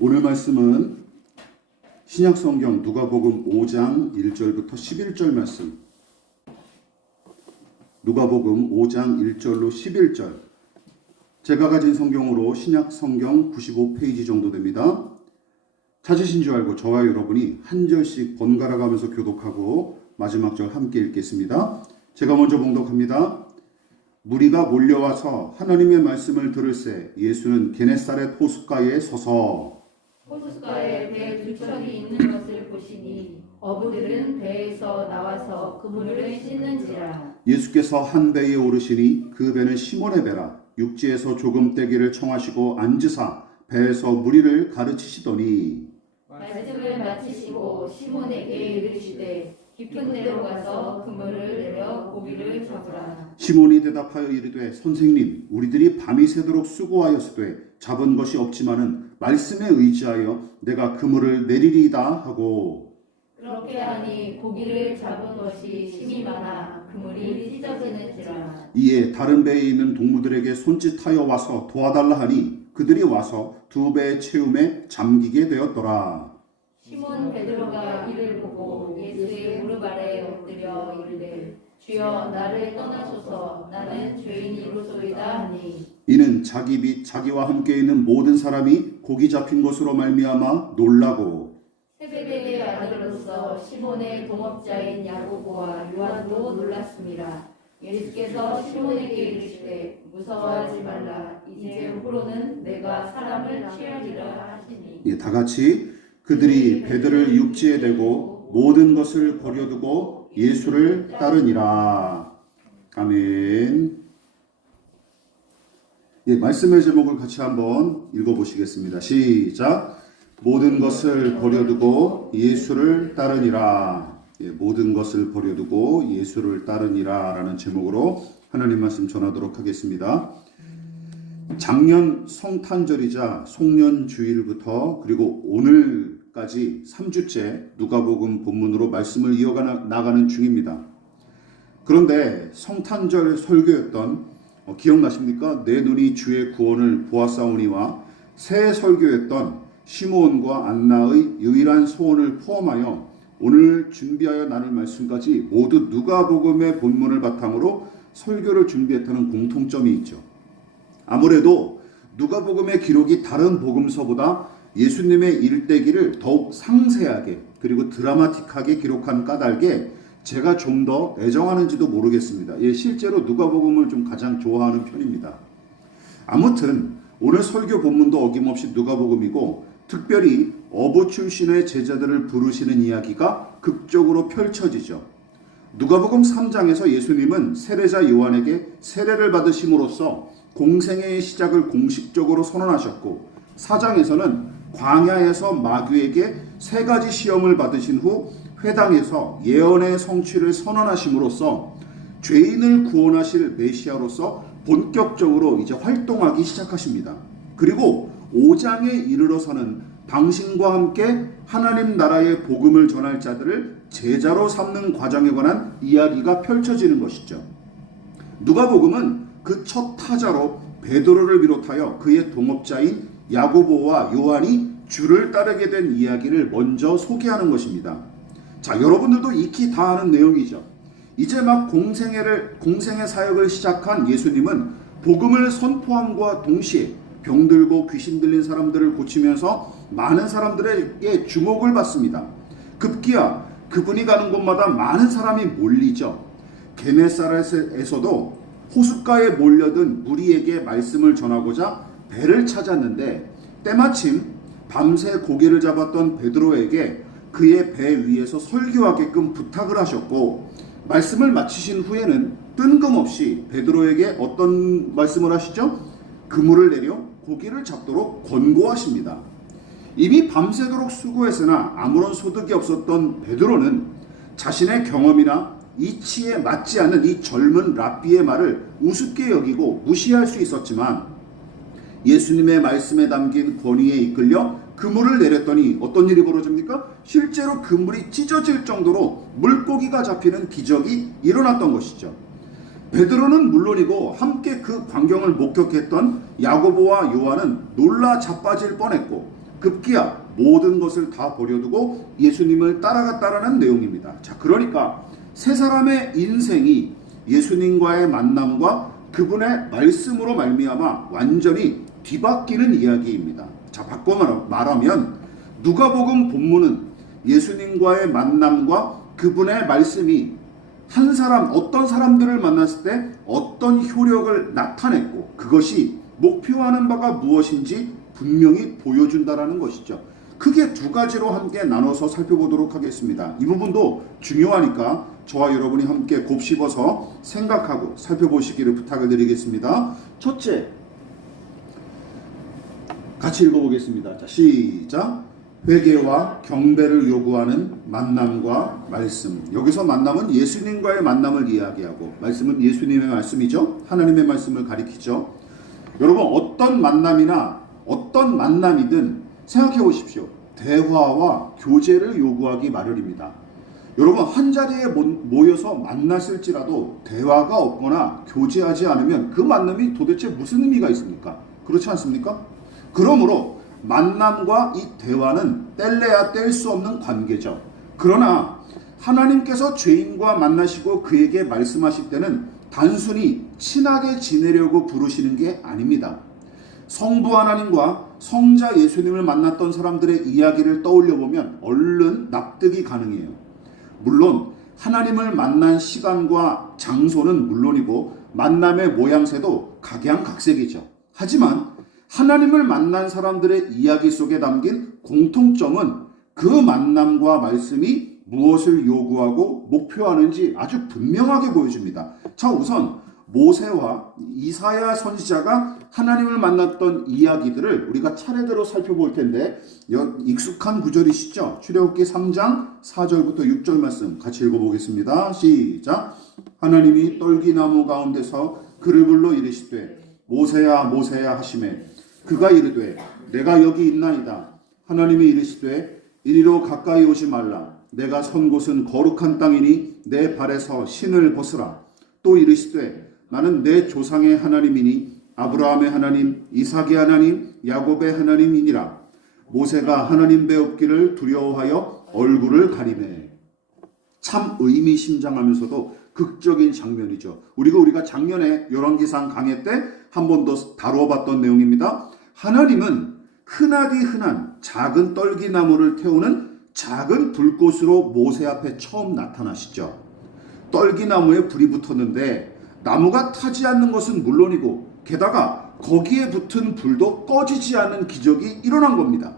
오늘 말씀은 신약성경 누가복음 5장 1절부터 11절 말씀. 누가복음 5장 1절로 11절. 제가 가진 성경으로 신약성경 95페이지 정도 됩니다. 찾으신 줄 알고 저와 여러분이 한 절씩 번갈아 가면서 교독하고 마지막 절 함께 읽겠습니다. 제가 먼저 봉독합니다. 무리가 몰려와서 하나님의 말씀을 들을새 예수는 게네사렛 호숫가에 서서 호숫가에 배 두 척이 있는 것을 보시니 어부들은 배에서 나와서 그물을 씻는지라. 예수께서 한 배에 오르시니 그 배는 시몬의 배라. 육지에서 조금 떼기를 청하시고 앉으사 배에서 무리를 가르치시더니 말씀을 마치시고 시몬에게 이르시되 깊은 데로 가서 그물을 내려 고기를 잡으라. 시몬이 대답하여 이르되 선생님 우리들이 밤이 새도록 수고하였으되 잡은 것이 없지만은 말씀에 의지하여 내가 그물을 내리리이다 하고 그렇게 하니 고기를 잡은 것이 심이 많아 그물이 찢어지는지라. 이에 다른 배에 있는 동무들에게 손짓하여 와서 도와달라 하니 그들이 와서 두 배의 채움에 잠기게 되었더라. 시몬 베드로가 이를 보고 예수의 무릎 아래 엎드려 이르되 주여 나를 떠나소서 나는 죄인이로소이다 하니 이는 자기 및 자기와 함께 있는 모든 사람이 고기 잡힌 것으로 말미암아 놀라고 세베대의 아들로서 시몬의 동업자인 야고보와 요한도 놀랐습니다. 예수께서 시몬에게 이르시되 무서워하지 말라. 이제 후로는 내가 사람을 취하리라 하시니. 다 같이 그들이 배들을 육지에 대고 모든 것을 버려두고 예수를 따르니라. 아멘. 말씀의 제목을 같이 한번 읽어보시겠습니다. 시작. 모든 것을 버려두고 예수를 따르니라. 모든 것을 버려두고 예수를 따르니라 라는 제목으로 하나님 말씀 전하도록 하겠습니다. 작년 성탄절이자 송년주일부터 그리고 오늘까지 3주째 누가복음 본문으로 말씀을 이어가 나가는 중입니다. 그런데 성탄절 설교였던 기억나십니까? 내 눈이 주의 구원을 보았사오니와 새 설교였던 시므온과 안나의 유일한 소원을 포함하여 오늘 준비하여 나눌 말씀까지 모두 누가복음의 본문을 바탕으로 설교를 준비했다는 공통점이 있죠. 아무래도 누가복음의 기록이 다른 복음서보다 예수님의 일대기를 더욱 상세하게 그리고 드라마틱하게 기록한 까닭에 제가 좀 더 애정하는지도 모르겠습니다. 실제로 누가복음을 좀 가장 좋아하는 편입니다. 아무튼 오늘 설교 본문도 어김없이 누가복음이고 특별히 어부 출신의 제자들을 부르시는 이야기가 극적으로 펼쳐지죠. 누가복음 3장에서 예수님은 세례자 요한에게 세례를 받으심으로써 공생애의 시작을 공식적으로 선언하셨고 4장에서는 광야에서 마귀에게 3가지 시험을 받으신 후 회당에서 예언의 성취를 선언하심으로써 죄인을 구원하실 메시아로서 본격적으로 이제 활동하기 시작하십니다. 그리고 5장에 이르러서는 당신과 함께 하나님 나라의 복음을 전할 자들을 제자로 삼는 과정에 관한 이야기가 펼쳐지는 것이죠. 누가복음은 그 첫 타자로 베드로를 비롯하여 그의 동업자인 야고보와 요한이 주를 따르게 된 이야기를 먼저 소개하는 것입니다. 자, 여러분들도 익히 다 아는 내용이죠. 이제 막 공생의 사역을 시작한 예수님은 복음을 선포함과 동시에 병들고 귀신 들린 사람들을 고치면서 많은 사람들에게 주목을 받습니다. 급기야 그분이 가는 곳마다 많은 사람이 몰리죠. 게네사렛에서도 호숫가에 몰려든 무리에게 말씀을 전하고자 배를 찾았는데 때마침 밤새 고기를 잡았던 베드로에게 그의 배 위에서 설교하게끔 부탁을 하셨고 말씀을 마치신 후에는 뜬금없이 베드로에게 어떤 말씀을 하시죠? 그물을 내려 고기를 잡도록 권고하십니다. 이미 밤새도록 수고했으나 아무런 소득이 없었던 베드로는 자신의 경험이나 이치에 맞지 않는 이 젊은 랍비의 말을 우습게 여기고 무시할 수 있었지만 예수님의 말씀에 담긴 권위에 이끌려 그물을 내렸더니 어떤 일이 벌어집니까? 실제로 그물이 찢어질 정도로 물고기가 잡히는 기적이 일어났던 것이죠. 베드로는 물론이고 함께 그 광경을 목격했던 야고보와 요한은 놀라 자빠질 뻔했고 급기야 모든 것을 다 버려두고 예수님을 따라갔다라는 내용입니다. 자, 그러니까 세 사람의 인생이 예수님과의 만남과 그분의 말씀으로 말미암아 완전히 뒤바뀌는 이야기입니다. 자, 바꿔 말하면 누가복음 본문은 예수님과의 만남과 그분의 말씀이 한 사람, 어떤 사람들을 만났을 때 어떤 효력을 나타냈고 그것이 목표하는 바가 무엇인지 분명히 보여준다라는 것이죠. 크게 두 가지로 함께 나눠서 살펴보도록 하겠습니다. 이 부분도 중요하니까 저와 여러분이 함께 곱씹어서 생각하고 살펴보시기를 부탁을 드리겠습니다. 첫째, 같이 읽어보겠습니다. 자, 시작. 회개와 경배를 요구하는 만남과 말씀. 여기서 만남은 예수님과의 만남을 이야기하고 말씀은 예수님의 말씀이죠. 하나님의 말씀을 가리키죠. 여러분, 어떤 만남이나 어떤 만남이든 생각해 보십시오. 대화와 교제를 요구하기 마련입니다. 여러분, 한 자리에 모여서 만났을지라도 대화가 없거나 교제하지 않으면 그 만남이 도대체 무슨 의미가 있습니까? 그렇지 않습니까? 그러므로 만남과 이 대화는 뗄래야 뗄 수 없는 관계죠. 그러나 하나님께서 죄인과 만나시고 그에게 말씀하실 때는 단순히 친하게 지내려고 부르시는 게 아닙니다. 성부 하나님과 성자 예수님을 만났던 사람들의 이야기를 떠올려 보면 얼른 납득이 가능해요. 물론 하나님을 만난 시간과 장소는 물론이고 만남의 모양새도 각양각색이죠. 하지만 하나님을 만난 사람들의 이야기 속에 담긴 공통점은 그 만남과 말씀이 무엇을 요구하고 목표하는지 아주 분명하게 보여줍니다. 자, 우선 모세와 이사야 선지자가 하나님을 만났던 이야기들을 우리가 차례대로 살펴볼 텐데 익숙한 구절이시죠? 출애굽기 3장 4절부터 6절 말씀 같이 읽어보겠습니다. 시작. 하나님이 떨기나무 가운데서 그를 불러 이르시되 모세야 모세야 하시매 그가 이르되 내가 여기 있나이다. 하나님이 이르시되 이리로 가까이 오지 말라. 내가 선 곳은 거룩한 땅이니 내 발에서 신을 벗으라. 또 이르시되 나는 내 조상의 하나님이니 아브라함의 하나님, 이삭의 하나님, 야곱의 하나님이니라. 모세가 하나님 배웁기를 두려워하여 얼굴을 가리매. 참 의미심장하면서도 극적인 장면이죠. 우리가 작년에 열왕기상 강해 때 한 번 더 다루어봤던 내용입니다. 하나님은 흔하디 흔한 작은 떨기나무를 태우는 작은 불꽃으로 모세 앞에 처음 나타나시죠. 떨기나무에 불이 붙었는데 나무가 타지 않는 것은 물론이고 게다가 거기에 붙은 불도 꺼지지 않는 기적이 일어난 겁니다.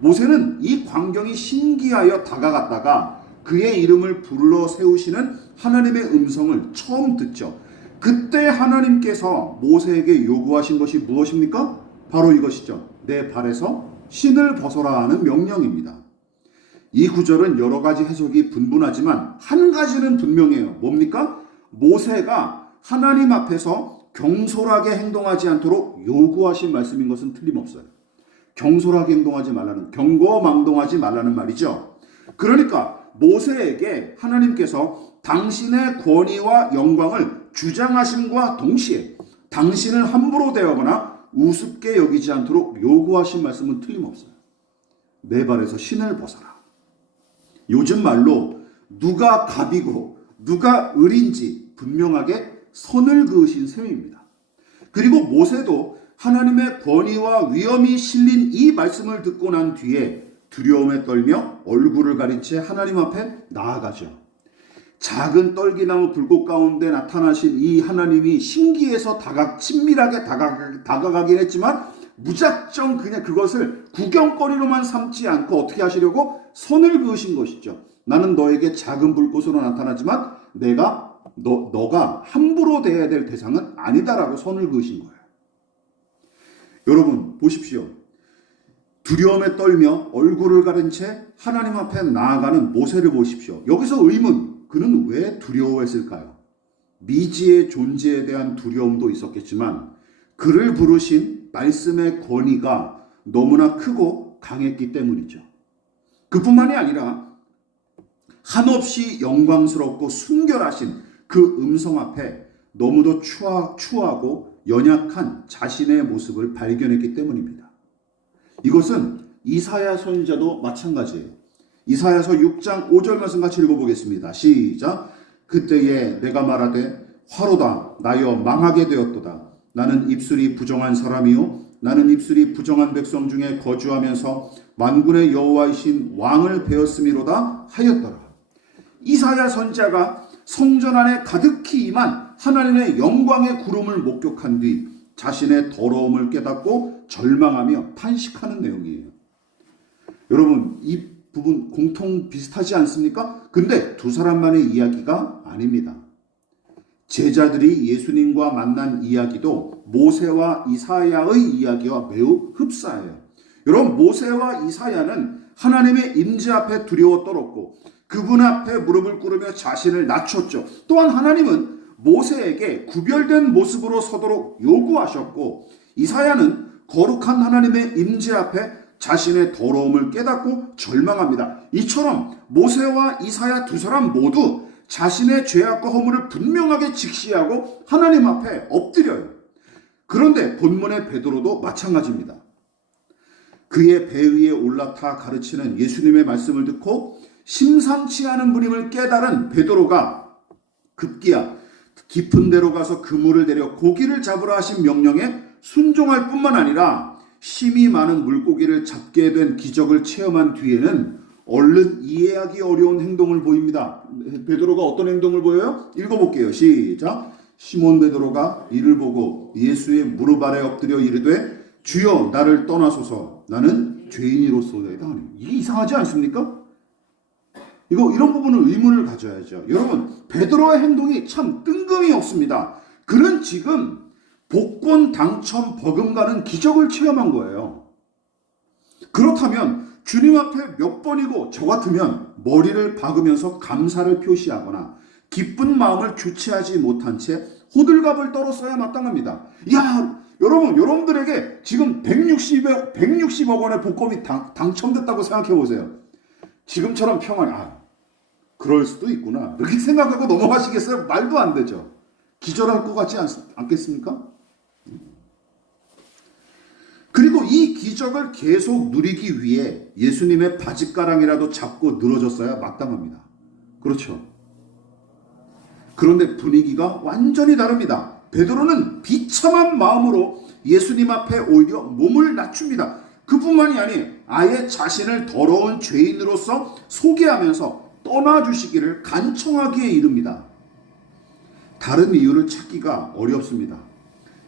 모세는 이 광경이 신기하여 다가갔다가 그의 이름을 불러 세우시는 하나님의 음성을 처음 듣죠. 그때 하나님께서 모세에게 요구하신 것이 무엇입니까? 바로 이것이죠. 내 발에서 신을 벗어라 하는 명령입니다. 이 구절은 여러 가지 해석이 분분하지만 한 가지는 분명해요. 뭡니까? 모세가 하나님 앞에서 경솔하게 행동하지 않도록 요구하신 말씀인 것은 틀림없어요. 경솔하게 행동하지 말라는, 경거망동하지 말라는 말이죠. 그러니까 모세에게 하나님께서 당신의 권위와 영광을 주장하심과 동시에 당신을 함부로 대하거나 우습게 여기지 않도록 요구하신 말씀은 틀림없어요. 내 발에서 신을 벗어라. 요즘 말로 누가 갑이고 누가 을인지 분명하게 선을 그으신 셈입니다. 그리고 모세도 하나님의 권위와 위엄이 실린 이 말씀을 듣고 난 뒤에 두려움에 떨며 얼굴을 가린 채 하나님 앞에 나아가죠. 작은 떨기나무 불꽃 가운데 나타나신 이 하나님이 신기해서 친밀하게 다가가긴 했지만 무작정 그냥 그것을 구경거리로만 삼지 않고 어떻게 하시려고 선을 그으신 것이죠. 나는 너에게 작은 불꽃으로 나타나지만 너가 함부로 대해야 될 대상은 아니다라고 선을 그으신 거예요. 여러분 보십시오. 두려움에 떨며 얼굴을 가린 채 하나님 앞에 나아가는 모세를 보십시오. 여기서 의문, 그는 왜 두려워했을까요? 미지의 존재에 대한 두려움도 있었겠지만 그를 부르신 말씀의 권위가 너무나 크고 강했기 때문이죠. 그뿐만이 아니라 한없이 영광스럽고 순결하신 그 음성 앞에 너무도 추하고 연약한 자신의 모습을 발견했기 때문입니다. 이것은 이사야 선지자도 마찬가지예요. 이사야서 6장 5절 말씀 같이 읽어보겠습니다. 시작. 그때에 내가 말하되 화로다 나여 망하게 되었도다. 나는 입술이 부정한 사람이요 나는 입술이 부정한 백성 중에 거주하면서 만군의 여호와이신 왕을 배웠음이로다 하였더라. 이사야 선지자가 성전 안에 가득히 임한 하나님의 영광의 구름을 목격한 뒤 자신의 더러움을 깨닫고 절망하며 탄식하는 내용이에요. 여러분, 이 부분 공통 비슷하지 않습니까? 근데 두 사람만의 이야기가 아닙니다. 제자들이 예수님과 만난 이야기도 모세와 이사야의 이야기와 매우 흡사해요. 여러분, 모세와 이사야는 하나님의 임재 앞에 두려워 떨었고 그분 앞에 무릎을 꿇으며 자신을 낮췄죠. 또한 하나님은 모세에게 구별된 모습으로 서도록 요구하셨고 이사야는 거룩한 하나님의 임재 앞에 자신의 더러움을 깨닫고 절망합니다. 이처럼 모세와 이사야 두 사람 모두 자신의 죄악과 허물을 분명하게 직시하고 하나님 앞에 엎드려요. 그런데 본문의 베드로도 마찬가지입니다. 그의 배 위에 올라타 가르치는 예수님의 말씀을 듣고 심상치 않은 분임을 깨달은 베드로가 급기야 깊은 데로 가서 그물을 내려 고기를 잡으라 하신 명령에 순종할 뿐만 아니라 힘이 많은 물고기를 잡게 된 기적을 체험한 뒤에는 얼른 이해하기 어려운 행동을 보입니다. 베드로가 어떤 행동을 보여요? 읽어볼게요. 시작. 시몬 베드로가 이를 보고 예수의 무릎 아래 엎드려 이르되 주여 나를 떠나소서 나는 죄인이로소이다. 이게 이상하지 않습니까? 이런 부분은 의문을 가져야죠. 여러분, 베드로의 행동이 참 뜬금이 없습니다. 그는 지금 복권 당첨 버금가는 기적을 체험한 거예요. 그렇다면 주님 앞에 몇 번이고 저 같으면 머리를 박으면서 감사를 표시하거나 기쁜 마음을 주체하지 못한 채 호들갑을 떨었어야 마땅합니다. 야, 여러분들에게 지금 160억 원의 복권이 당첨됐다고 생각해 보세요. 지금처럼 평안히 그럴 수도 있구나 이렇게 생각하고 넘어가시겠어요? 말도 안 되죠. 기절할 것 같지 않겠습니까? 그리고 이 기적을 계속 누리기 위해 예수님의 바짓가랑이라도 잡고 늘어졌어야 마땅합니다. 그렇죠. 그런데 분위기가 완전히 다릅니다. 베드로는 비참한 마음으로 예수님 앞에 오히려 몸을 낮춥니다. 그뿐만이 아니 아예 자신을 더러운 죄인으로서 소개하면서 떠나주시기를 간청하기에 이릅니다. 다른 이유를 찾기가 어렵습니다.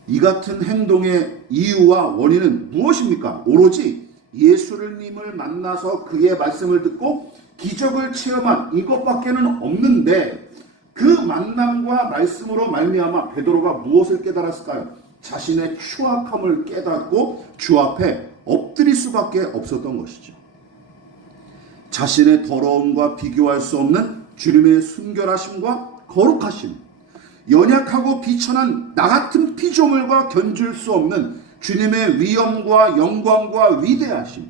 이 같은 행동의 이유와 원인은 무엇입니까? 오로지 예수님을 만나서 그의 말씀을 듣고 기적을 체험한 이것밖에는 없는데 그 만남과 말씀으로 말미암아 베드로가 무엇을 깨달았을까요? 자신의 추악함을 깨닫고 주 앞에 엎드릴 수밖에 없었던 것이죠. 자신의 더러움과 비교할 수 없는 주님의 순결하심과 거룩하심, 연약하고 비천한 나 같은 피조물과 견줄 수 없는 주님의 위엄과 영광과 위대하심,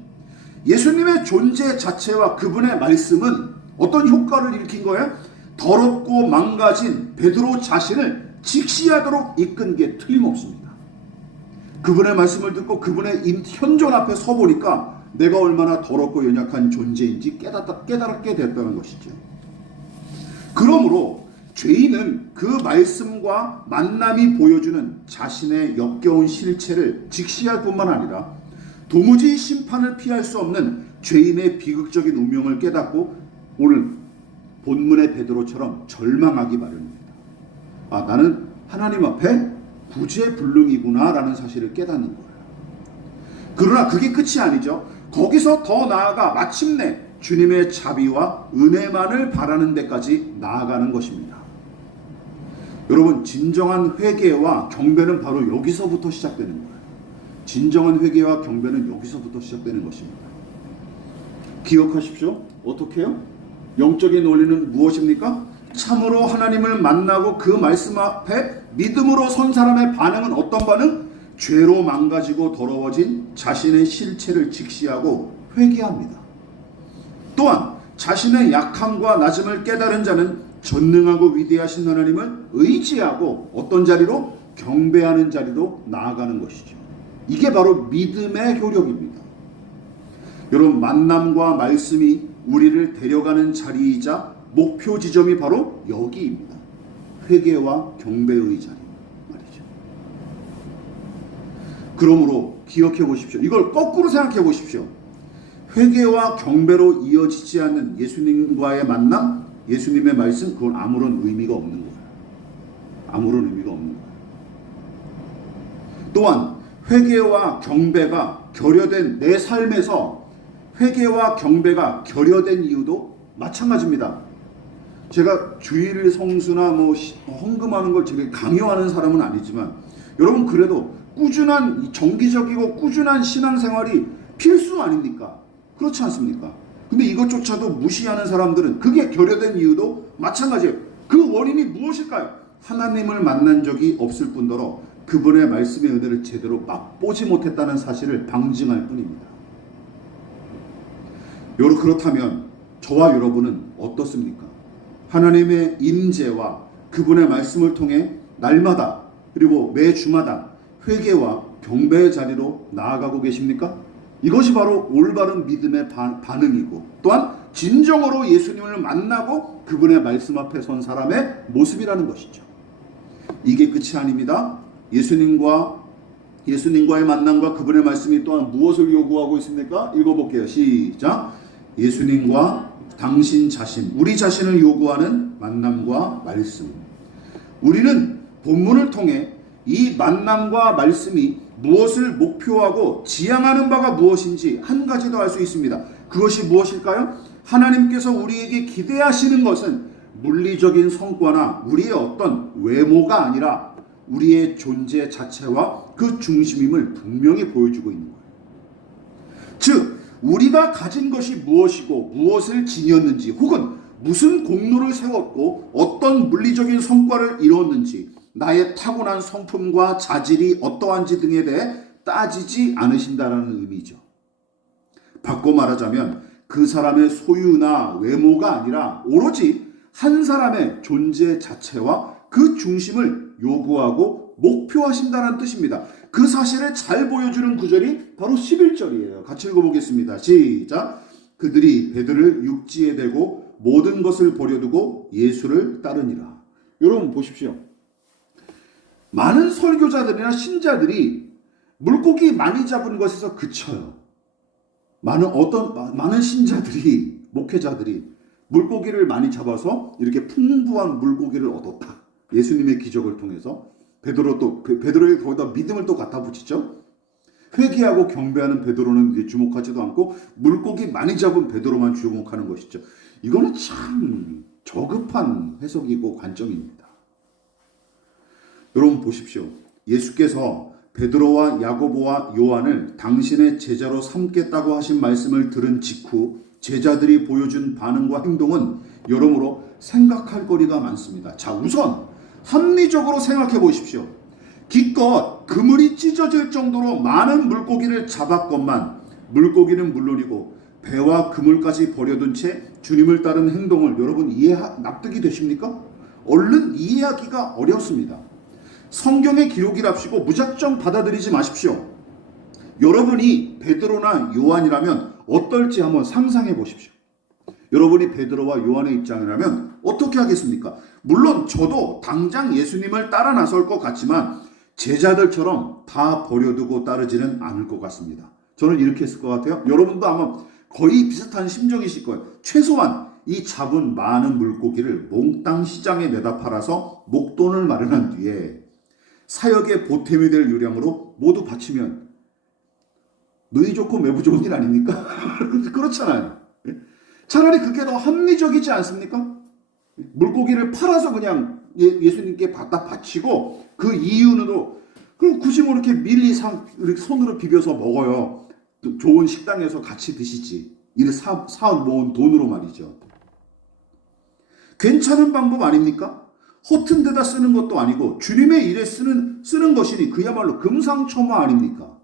예수님의 존재 자체와 그분의 말씀은 어떤 효과를 일으킨 거예요? 더럽고 망가진 베드로 자신을 직시하도록 이끈 게 틀림없습니다. 그분의 말씀을 듣고 그분의 현존 앞에 서보니까 내가 얼마나 더럽고 연약한 존재인지 깨닫게 됐다는 것이죠. 그러므로 죄인은 그 말씀과 만남이 보여주는 자신의 역겨운 실체를 직시할 뿐만 아니라 도무지 심판을 피할 수 없는 죄인의 비극적인 운명을 깨닫고 오늘 본문의 베드로처럼 절망하기 마련입니다. 나는 하나님 앞에 구제불능이구나 라는 사실을 깨닫는 거예요. 그러나 그게 끝이 아니죠. 거기서 더 나아가 마침내 주님의 자비와 은혜만을 바라는 데까지 나아가는 것입니다. 여러분, 진정한 회개와 경배는 바로 여기서부터 시작되는 거예요. 진정한 회개와 경배는 여기서부터 시작되는 것입니다. 기억하십시오. 어떻게 해요? 영적인 원리는 무엇입니까? 참으로 하나님을 만나고 그 말씀 앞에 믿음으로 선 사람의 반응은 어떤 반응? 죄로 망가지고 더러워진 자신의 실체를 직시하고 회개합니다. 또한 자신의 약함과 낮음을 깨달은 자는 전능하고 위대하신 하나님을 의지하고 어떤 자리로? 경배하는 자리로 나아가는 것이죠. 이게 바로 믿음의 효력입니다. 여러분, 만남과 말씀이 우리를 데려가는 자리이자 목표 지점이 바로 여기입니다. 회개와 경배의 자리 말이죠. 그러므로 기억해 보십시오. 이걸 거꾸로 생각해 보십시오. 회개와 경배로 이어지지 않는 예수님과의 만남, 예수님의 말씀, 그건 아무런 의미가 없는 거예요. 아무런 의미가 없는 거예요. 또한 회개와 경배가 결여된 내 삶에서 회개와 경배가 결여된 이유도 마찬가지입니다. 제가 주일 성수나 헌금하는 걸 되게 강요하는 사람은 아니지만, 여러분 그래도 꾸준한 정기적이고 꾸준한 신앙생활이 필수 아닙니까? 그렇지 않습니까? 근데 이것조차도 무시하는 사람들은, 그게 결여된 이유도 마찬가지예요. 그 원인이 무엇일까요? 하나님을 만난 적이 없을 뿐더러 그분의 말씀의 은혜를 제대로 맛보지 못했다는 사실을 방증할 뿐입니다. 그렇다면 저와 여러분은 어떻습니까? 하나님의 임재와 그분의 말씀을 통해 날마다 그리고 매 주마다 회개와 경배의 자리로 나아가고 계십니까? 이것이 바로 올바른 믿음의 반응이고, 또한 진정으로 예수님을 만나고 그분의 말씀 앞에 선 사람의 모습이라는 것이죠. 이게 끝이 아닙니다. 예수님과의 만남과 그분의 말씀이 또한 무엇을 요구하고 있습니까? 읽어볼게요. 시작. 예수님과 당신 자신, 우리 자신을 요구하는 만남과 말씀. 우리는 본문을 통해 이 만남과 말씀이 무엇을 목표하고 지향하는 바가 무엇인지 한 가지 더 알 수 있습니다. 그것이 무엇일까요? 하나님께서 우리에게 기대하시는 것은 물리적인 성과나 우리의 어떤 외모가 아니라 우리의 존재 자체와 그 중심임을 분명히 보여주고 있는 거예요. 즉, 우리가 가진 것이 무엇이고 무엇을 지녔는지, 혹은 무슨 공로를 세웠고 어떤 물리적인 성과를 이뤘는지, 나의 타고난 성품과 자질이 어떠한지 등에 대해 따지지 않으신다는 의미죠. 바꿔 말하자면 그 사람의 소유나 외모가 아니라 오로지 한 사람의 존재 자체와 그 중심을 요구하고 목표하신다는 뜻입니다. 그 사실을 잘 보여주는 구절이 바로 11절이에요. 같이 읽어보겠습니다. 시작. 그들이 배들을 육지에 대고 모든 것을 버려두고 예수를 따르니라. 여러분 보십시오. 많은 설교자들이나 신자들이 물고기 많이 잡은 것에서 그쳐요. 많은 신자들이, 목회자들이 물고기를 많이 잡아서 이렇게 풍부한 물고기를 얻었다. 예수님의 기적을 통해서. 베드로에게 거기다 믿음을 또 갖다 붙이죠. 회개하고 경배하는 베드로는 주목하지도 않고 물고기 많이 잡은 베드로만 주목하는 것이죠. 이거는 참 저급한 해석이고 관점입니다. 여러분 보십시오. 예수께서 베드로와 야고보와 요한을 당신의 제자로 삼겠다고 하신 말씀을 들은 직후 제자들이 보여준 반응과 행동은 여러모로 생각할 거리가 많습니다. 자, 우선 합리적으로 생각해 보십시오. 기껏 그물이 찢어질 정도로 많은 물고기를 잡았건만 물고기는 물론이고 배와 그물까지 버려둔 채 주님을 따른 행동을 여러분 납득이 되십니까? 얼른 이해하기가 어렵습니다. 성경의 기록이랍시고 무작정 받아들이지 마십시오. 여러분이 베드로나 요한이라면 어떨지 한번 상상해 보십시오. 여러분이 베드로와 요한의 입장이라면 어떻게 하겠습니까? 물론 저도 당장 예수님을 따라 나설 것 같지만 제자들처럼 다 버려두고 따르지는 않을 것 같습니다. 저는 이렇게 했을 것 같아요. 여러분도 아마 거의 비슷한 심정이실 거예요. 최소한 이 잡은 많은 물고기를 몽땅 시장에 내다 팔아서 목돈을 마련한 뒤에 사역의 보탬이 될 요량으로 모두 바치면 눈이 좋고 매부 좋은 일 아닙니까? 그렇잖아요. 차라리 그게 더 합리적이지 않습니까? 물고기를 팔아서 그냥 예수님께 갖다 바치고 그 이윤으로 그럼 굳이 뭐 이렇게 이렇게 손으로 비벼서 먹어요. 좋은 식당에서 같이 드시지. 이를 사 모은 돈으로 말이죠. 괜찮은 방법 아닙니까? 허튼 데다 쓰는 것도 아니고 주님의 일에 쓰는 것이니 그야말로 금상첨화 아닙니까?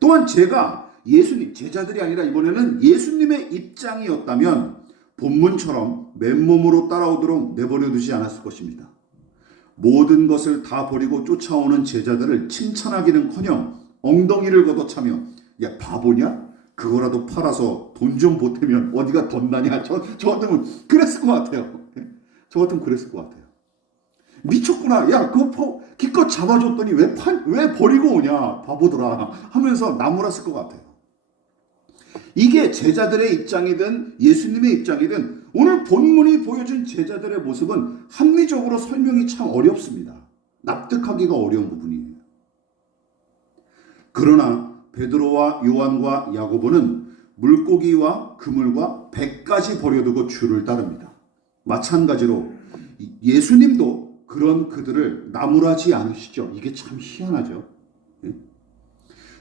또한 제가 제자들이 아니라 이번에는 예수님의 입장이었다면 본문처럼 맨몸으로 따라오도록 내버려 두지 않았을 것입니다. 모든 것을 다 버리고 쫓아오는 제자들을 칭찬하기는커녕 엉덩이를 걷어차며 야 바보냐? 그거라도 팔아서 돈 좀 보태면 어디가 덧나냐. 저 같으면 그랬을 것 같아요. 저 같으면 그랬을 것 같아요. 미쳤구나. 야, 그거 기껏 잡아줬더니 왜 버리고 오냐. 바보들아. 하면서 나무랐을 것 같아요. 이게 제자들의 입장이든 예수님의 입장이든 오늘 본문이 보여준 제자들의 모습은 합리적으로 설명이 참 어렵습니다. 납득하기가 어려운 부분이에요. 그러나 베드로와 요한과 야고보는 물고기와 그물과 배까지 버려두고 주를 따릅니다. 마찬가지로 예수님도 그런 그들을 나무라지 않으시죠. 이게 참 희한하죠.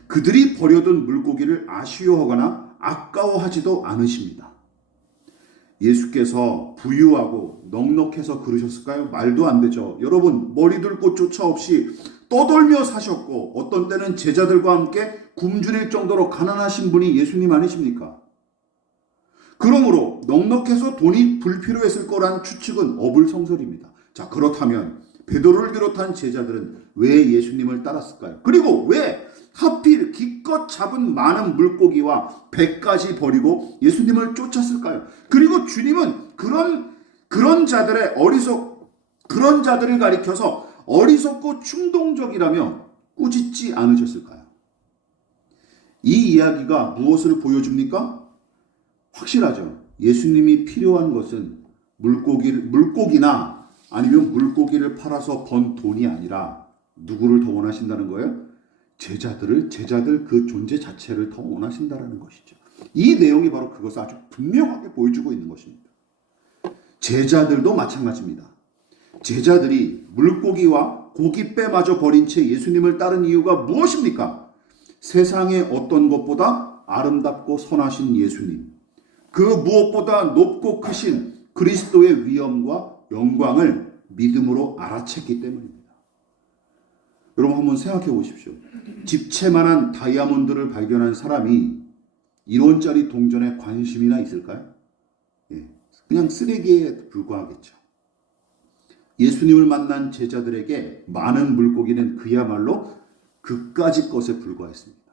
그들이 버려둔 물고기를 아쉬워하거나 아까워하지도 않으십니다. 예수께서 부유하고 넉넉해서 그러셨을까요? 말도 안 되죠. 여러분, 머리둘 곳조차 없이 떠돌며 사셨고 어떤 때는 제자들과 함께 굶주릴 정도로 가난하신 분이 예수님 아니십니까? 그러므로 넉넉해서 돈이 불필요했을 거란 추측은 어불성설입니다. 자, 그렇다면 베드로를 비롯한 제자들은 왜 예수님을 따랐을까요? 그리고 왜 하필 기껏 잡은 많은 물고기와 배까지 버리고 예수님을 쫓았을까요? 그리고 주님은 그런 자들을 가리켜서 어리석고 충동적이라며 꾸짖지 않으셨을까요? 이 이야기가 무엇을 보여줍니까? 확실하죠. 예수님이 필요한 것은 물고기나 아니면 물고기를 팔아서 번 돈이 아니라 누구를 더 원하신다는 거예요? 제자들 그 존재 자체를 더 원하신다는 것이죠. 이 내용이 바로 그것을 아주 분명하게 보여주고 있는 것입니다. 제자들도 마찬가지입니다. 제자들이 물고기와 고깃배마저 버린 채 예수님을 따른 이유가 무엇입니까? 세상의 어떤 것보다 아름답고 선하신 예수님, 그 무엇보다 높고 크신 그리스도의 위엄과 영광을 믿음으로 알아챘기 때문입니다. 여러분 한번 생각해 보십시오. 집채만한 다이아몬드를 발견한 사람이 1원짜리 동전에 관심이나 있을까요? 그냥 쓰레기에 불과하겠죠. 예수님을 만난 제자들에게 많은 물고기는 그야말로 그까짓 것에 불과했습니다.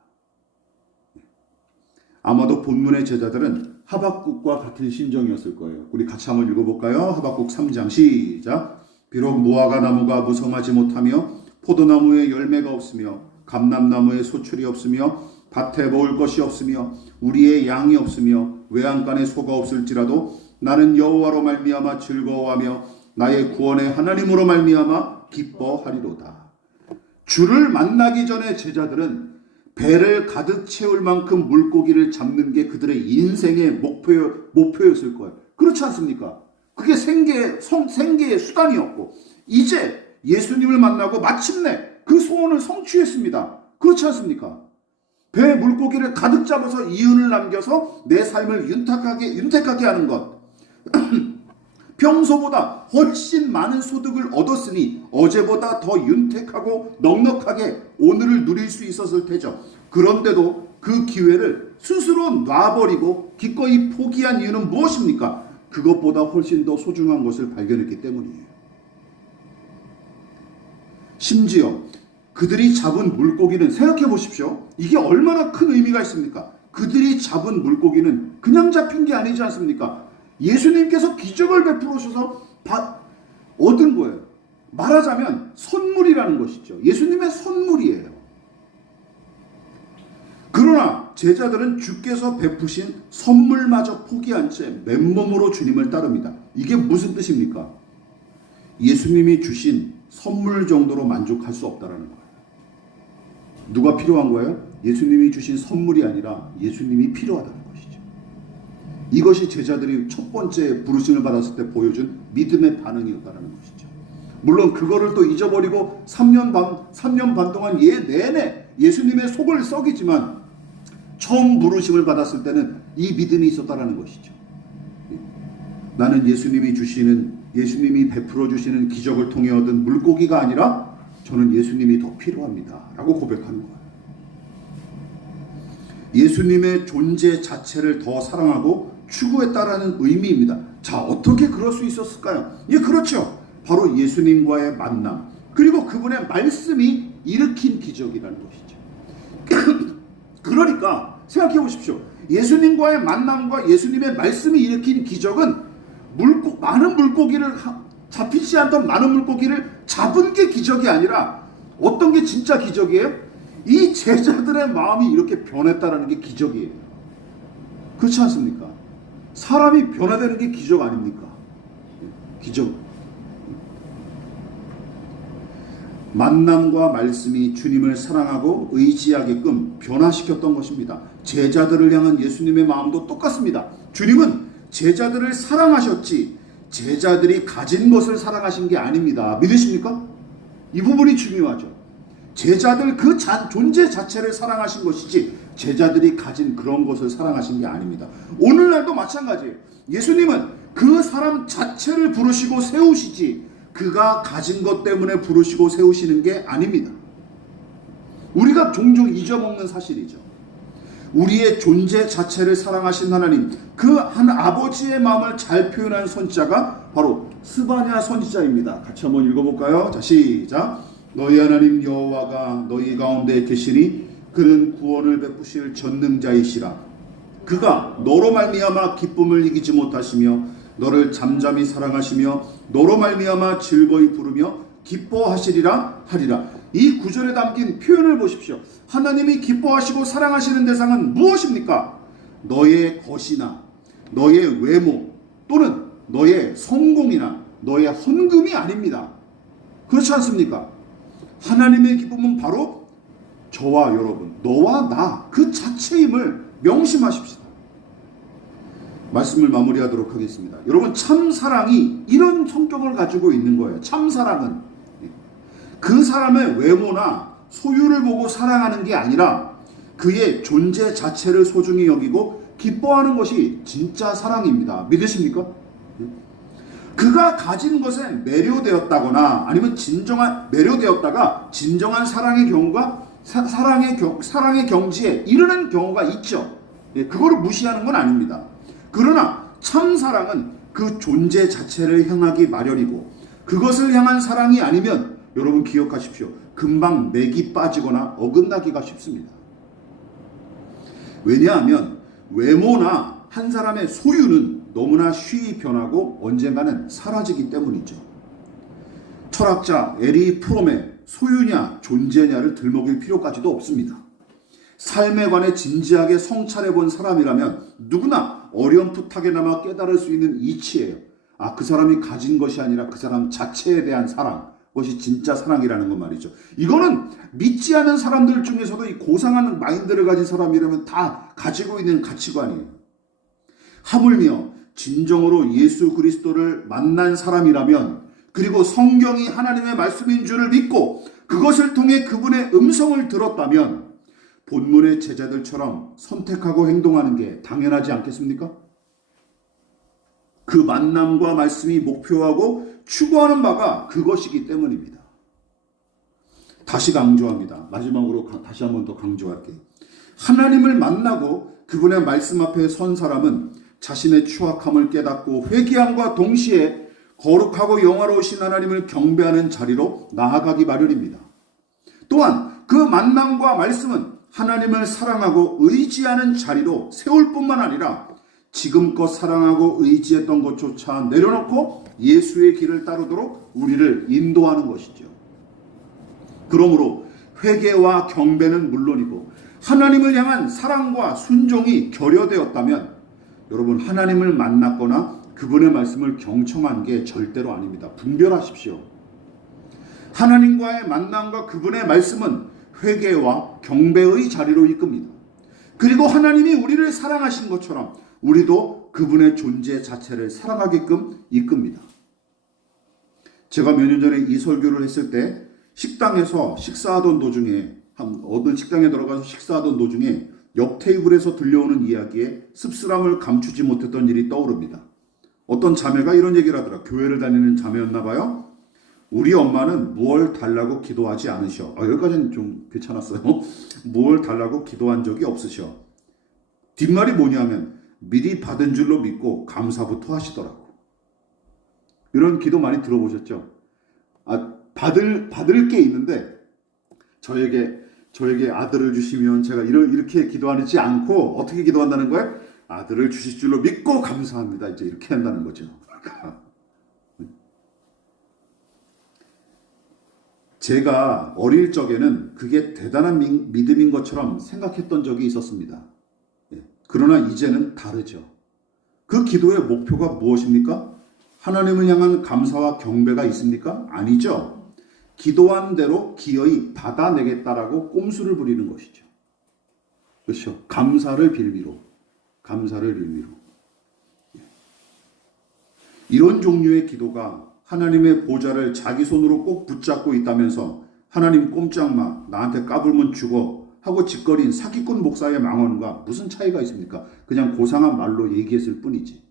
아마도 본문의 제자들은 하박국과 같은 심정이었을 거예요. 우리 같이 한번 읽어볼까요? 하박국 3장 시작. 비록 무화과 나무가 무성하지 못하며 포도나무에 열매가 없으며 감람나무에 소출이 없으며 밭에 먹을 것이 없으며 우리의 양이 없으며 외양간에 소가 없을지라도 나는 여호와로 말미암아 즐거워하며 나의 구원의 하나님으로 말미암아 기뻐하리로다. 주를 만나기 전에 제자들은 배를 가득 채울 만큼 물고기를 잡는 게 그들의 인생의 목표였을 거예요. 그렇지 않습니까? 그게 생계의 수단이었고 이제 예수님을 만나고 마침내 그 소원을 성취했습니다. 그렇지 않습니까? 배에 물고기를 가득 잡아서 이윤을 남겨서 내 삶을 윤택하게 하는 것. 평소보다 훨씬 많은 소득을 얻었으니 어제보다 더 윤택하고 넉넉하게 오늘을 누릴 수 있었을 테죠. 그런데도 그 기회를 스스로 놔버리고 기꺼이 포기한 이유는 무엇입니까? 그것보다 훨씬 더 소중한 것을 발견했기 때문이에요. 심지어 그들이 잡은 물고기는 생각해 보십시오. 이게 얼마나 큰 의미가 있습니까? 그들이 잡은 물고기는 그냥 잡힌 게 아니지 않습니까? 예수님께서 기적을 베풀어주셔서 얻은 거예요. 말하자면 선물이라는 것이죠. 예수님의 선물이에요. 그러나 제자들은 주께서 베푸신 선물마저 포기한 채 맨몸으로 주님을 따릅니다. 이게 무슨 뜻입니까? 예수님이 주신 선물 정도로 만족할 수 없다는 거예요. 누가 필요한 거예요? 예수님이 주신 선물이 아니라 예수님이 필요하다는 것이죠. 이것이 제자들이 첫 번째 부르심을 받았을 때 보여준 믿음의 반응이었다는 것이죠. 물론 그거를 또 잊어버리고 3년 반 동안 내내 예수님의 속을 썩이지만 처음 부르심을 받았을 때는 이 믿음이 있었다는 것이죠. 나는 예수님이 베풀어 주시는 기적을 통해 얻은 물고기가 아니라 저는 예수님이 더 필요합니다. 라고 고백하는 거예요. 예수님의 존재 자체를 더 사랑하고 추구했다라는 의미입니다. 자, 어떻게 그럴 수 있었을까요? 그렇죠. 바로 예수님과의 만남, 그리고 그분의 말씀이 일으킨 기적이라는 것이죠. 그러니까 생각해 보십시오. 예수님과의 만남과 예수님의 말씀이 일으킨 기적은 많은 물고기를 잡히지 않던 많은 물고기를 잡은 게 기적이 아니라 어떤 게 진짜 기적이에요? 이 제자들의 마음이 이렇게 변했다는 게 기적이에요. 그렇지 않습니까? 사람이 변화되는 게 기적 아닙니까? 기적. 만남과 말씀이 주님을 사랑하고 의지하게끔 변화시켰던 것입니다. 제자들을 향한 예수님의 마음도 똑같습니다. 주님은 제자들을 사랑하셨지 제자들이 가진 것을 사랑하신 게 아닙니다. 믿으십니까? 이 부분이 중요하죠. 제자들 그 존재 자체를 사랑하신 것이지 제자들이 가진 그런 것을 사랑하신 게 아닙니다. 오늘날도 마찬가지예요. 예수님은 그 사람 자체를 부르시고 세우시지 그가 가진 것 때문에 부르시고 세우시는 게 아닙니다. 우리가 종종 잊어먹는 사실이죠. 우리의 존재 자체를 사랑하신 하나님, 그 한 아버지의 마음을 잘 표현한 선지자가 바로 스바냐 선지자입니다. 같이 한번 읽어볼까요? 자, 시작. 너희 하나님 여호와가 너희 가운데 계시니 그는 구원을 베푸실 전능자이시라. 그가 너로 말미암아 기쁨을 이기지 못하시며 너를 잠잠히 사랑하시며 너로 말미암아 즐거이 부르며 기뻐하시리라 하리라. 이 구절에 담긴 표현을 보십시오. 하나님이 기뻐하시고 사랑하시는 대상은 무엇입니까? 너의 것이나 너의 외모 또는 너의 성공이나 너의 헌금이 아닙니다. 그렇지 않습니까? 하나님의 기쁨은 바로 저와 여러분, 너와 나 그 자체임을 명심하십시다. 말씀을 마무리하도록 하겠습니다. 여러분, 참사랑이 이런 성격을 가지고 있는 거예요. 참사랑은 그 사람의 외모나 소유를 보고 사랑하는 게 아니라 그의 존재 자체를 소중히 여기고 기뻐하는 것이 진짜 사랑입니다. 믿으십니까? 그가 가진 것에 매료되었다거나 아니면 매료되었다가 진정한 사랑의 경우가 사랑의 경지에 이르는 경우가 있죠. 그거를 무시하는 건 아닙니다. 그러나 참사랑은 그 존재 자체를 향하기 마련이고 그것을 향한 사랑이 아니면 여러분 기억하십시오. 금방 맥이 빠지거나 어긋나기가 쉽습니다. 왜냐하면 외모나 한 사람의 소유는 너무나 쉬이 변하고 언젠가는 사라지기 때문이죠. 철학자 에리 프롬의 소유냐 존재냐를 들먹일 필요까지도 없습니다. 삶에 관해 진지하게 성찰해 본 사람이라면 누구나 어렴풋하게나마 깨달을 수 있는 이치예요. 그 사람이 가진 것이 아니라 그 사람 자체에 대한 사랑, 그것이 진짜 사랑이라는 건 말이죠. 이거는 믿지 않은 사람들 중에서도 이 고상한 마인드를 가진 사람이라면 다 가지고 있는 가치관이에요. 하물며 진정으로 예수 그리스도를 만난 사람이라면 그리고 성경이 하나님의 말씀인 줄을 믿고 그것을 통해 그분의 음성을 들었다면 본문의 제자들처럼 선택하고 행동하는 게 당연하지 않겠습니까? 그 만남과 말씀이 목표하고 추구하는 바가 그것이기 때문입니다. 다시 강조합니다. 마지막으로 다시 한번 더 강조할게요. 하나님을 만나고 그분의 말씀 앞에 선 사람은 자신의 추악함을 깨닫고 회개함과 동시에 거룩하고 영화로우신 하나님을 경배하는 자리로 나아가기 마련입니다. 또한 그 만남과 말씀은 하나님을 사랑하고 의지하는 자리로 세울 뿐만 아니라 지금껏 사랑하고 의지했던 것조차 내려놓고 예수의 길을 따르도록 우리를 인도하는 것이죠. 그러므로 회개와 경배는 물론이고 하나님을 향한 사랑과 순종이 결여되었다면 여러분 하나님을 만났거나 그분의 말씀을 경청한 게 절대로 아닙니다. 분별하십시오. 하나님과의 만남과 그분의 말씀은 회개와 경배의 자리로 이끕니다. 그리고 하나님이 우리를 사랑하신 것처럼 우리도 그분의 존재 자체를 사랑하게끔 이끕니다. 제가 몇 년 전에 이 설교를 했을 때 식당에서 식사하던 도중에 어떤 식당에 들어가서 식사하던 도중에 옆 테이블에서 들려오는 이야기에 씁쓸함을 감추지 못했던 일이 떠오릅니다. 어떤 자매가 이런 얘기를 하더라. 교회를 다니는 자매였나 봐요. 우리 엄마는 뭘 달라고 기도하지 않으셔. 여기까지는 좀 괜찮았어요. 뭘 달라고 기도한 적이 없으셔. 뒷말이 뭐냐면 미리 받은 줄로 믿고 감사부터 하시더라고. 이런 기도 많이 들어보셨죠? 받을 게 있는데 저에게 저에게 아들을 주시면 제가 이렇게 기도하지 않고 어떻게 기도한다는 거예요? 아들을 주실 줄로 믿고 감사합니다. 이제 이렇게 한다는 거죠. 제가 어릴 적에는 그게 대단한 믿음인 것처럼 생각했던 적이 있었습니다. 그러나 이제는 다르죠. 그 기도의 목표가 무엇입니까? 하나님을 향한 감사와 경배가 있습니까? 아니죠. 기도한 대로 기어이 받아내겠다라고 꼼수를 부리는 것이죠. 그렇죠. 감사를 빌미로. 이런 종류의 기도가 하나님의 보좌를 자기 손으로 꼭 붙잡고 있다면서 하나님 꼼짝마 나한테 까불면 죽어 하고 짓거린 사기꾼 목사의 망언과 무슨 차이가 있습니까? 그냥 고상한 말로 얘기했을 뿐이지.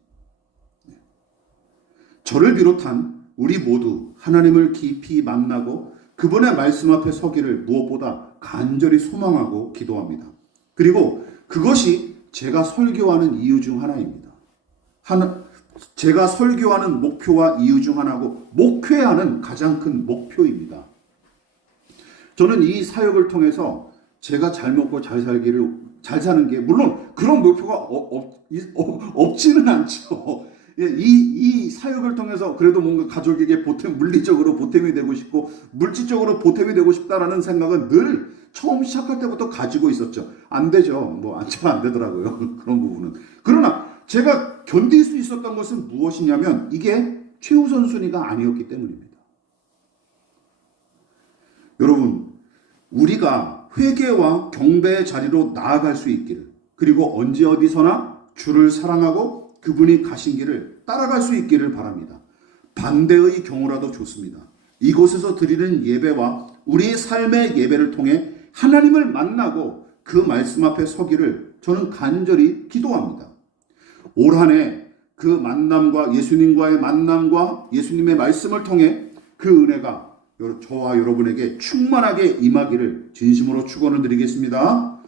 저를 비롯한 우리 모두 하나님을 깊이 만나고 그분의 말씀 앞에 서기를 무엇보다 간절히 소망하고 기도합니다. 그리고 그것이 제가 설교하는 이유 중 하나입니다. 제가 설교하는 목표와 이유 중 하나고 목회하는 가장 큰 목표입니다. 저는 이 사역을 통해서 제가 잘 먹고 잘 사는 게 물론 그런 목표가 없지는 않죠. 이 사역을 통해서 그래도 뭔가 가족에게 물리적으로 보탬이 되고 싶고 물질적으로 보탬이 되고 싶다라는 생각은 늘 처음 시작할 때부터 가지고 있었죠. 안 되죠. 잘 안 되더라고요. 그런 부분은. 그러나 제가 견딜 수 있었던 것은 무엇이냐면 이게 최우선 순위가 아니었기 때문입니다. 여러분, 우리가 회개와 경배의 자리로 나아갈 수 있기를, 그리고 언제 어디서나 주를 사랑하고 그분이 가신 길을 따라갈 수 있기를 바랍니다. 반대의 경우라도 좋습니다. 이곳에서 드리는 예배와 우리의 삶의 예배를 통해 하나님을 만나고 그 말씀 앞에 서기를 저는 간절히 기도합니다. 올 한 해 그 만남과 예수님과의 만남과 예수님의 말씀을 통해 그 은혜가 저와 여러분에게 충만하게 임하기를 진심으로 축원을 드리겠습니다.